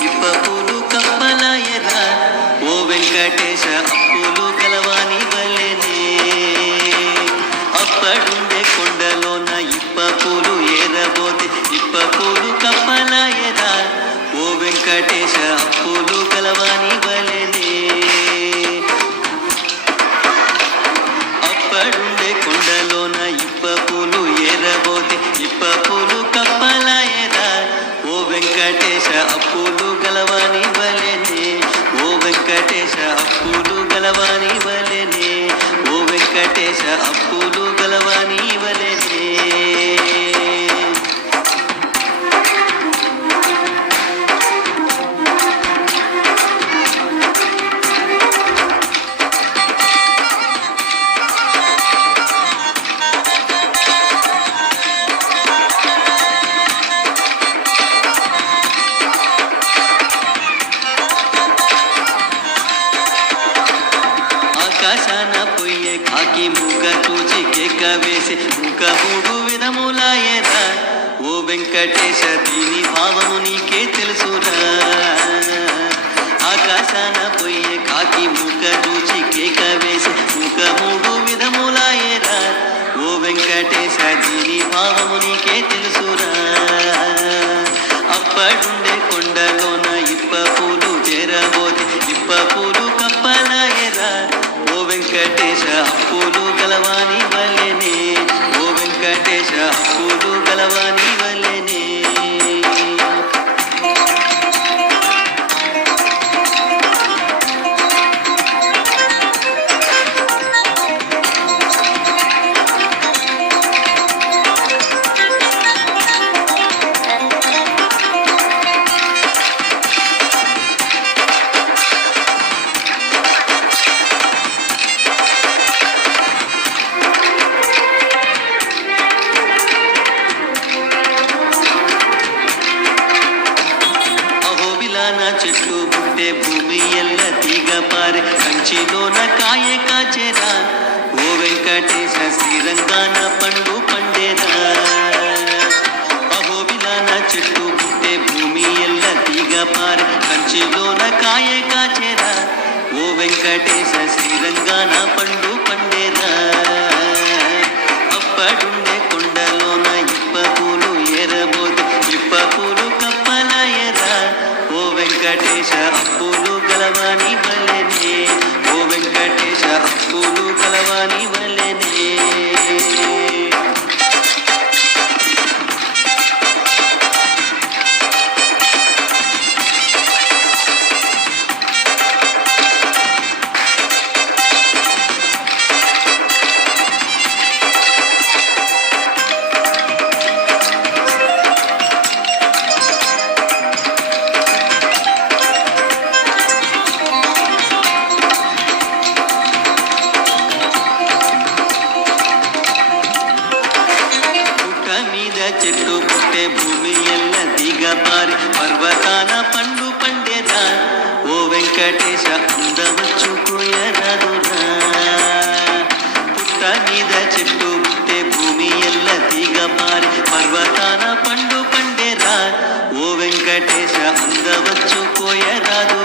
ఇప్ప పూలు కప్పలాయరా ఓ వెంకటేశ అప్పులు గలవాని వలెనే అప్పడుండే కొండలోన ఇప్ప పూలు ఏరబోతే ఇప్ప పూలు కప్పలాయరా ఓ వెంకటేశ అప్పులు గలవాని వలెనే అప్పడుండే కొండలోన ఇప్ప పూలు ఏరబోతే ఇప్ప పూలు కప్పలాయరా ఓ వెంకటేశ అప్పులు గలవాని వలెనే ఓ వెంకటేశ అప్పులు గలవాని వలెనే ఓ వెంకటేశ అప్పులు గలవాని వలెనే ఆకాశాన పొయ్యే కాకి మూక చూచి కేక వేసి మూక మూడు విధములాయేరా ఓ వెంకటేశ దీని భావము నీకే తెలుసురా ఆకాశాన పొయ్యే కాకి మూక చూచి కేక వేసి మూక మూడు విధములాయేరా ఓ వెంకటేశ దీని భావము నీకే తెలుసురా అప్పడుండే కొండలోన ఇప్ప పూలు చేరబోతే ఇప్ప పూలు కప్పలాయరా ఓ వెంకటేశ అప్పులు గలవాని వలెనే ఓ వెంకటేశ అప్పులు గలవాని వలెనే చెట్టు పుట్టే భూమి ఎల్ల తీగ పారే కంచిలోన కాయే కాచేరా ఓ వెంకటేశ శ్రీరంగాన పండు పండేరా అహోబిలాన చెట్టు పుట్టే భూమి ఎల్ల తీగ పారే కంచిలోన కాయే కాచేరా ఓ వెంకటేశ శ్రీరంగాన పండు పండేరా అప్పడుండే కొండలోన ఇప్ప పూలు ఏరబోతే ఇప్ప పూలు కప్పలాయరా ఓ వెంకటేశ అప్పులు గలవాని వలెనే ఓ వెంకటేశ అప్పులు గలవాని వలెనే చెట్టు పుట్టే భూమి ఎల్ల దిగ పారి పర్వతాన పండు పండేరా ఓ వెంకటేశ అందవచ్చుకోయరాదురా పుట్ట మీద చెట్టు పుట్టే భూమి ఎల్ల దిగ పారి పర్వతాన పండు పండేరా ఓ వెంకటేశ అందవచ్చుకోయరాదు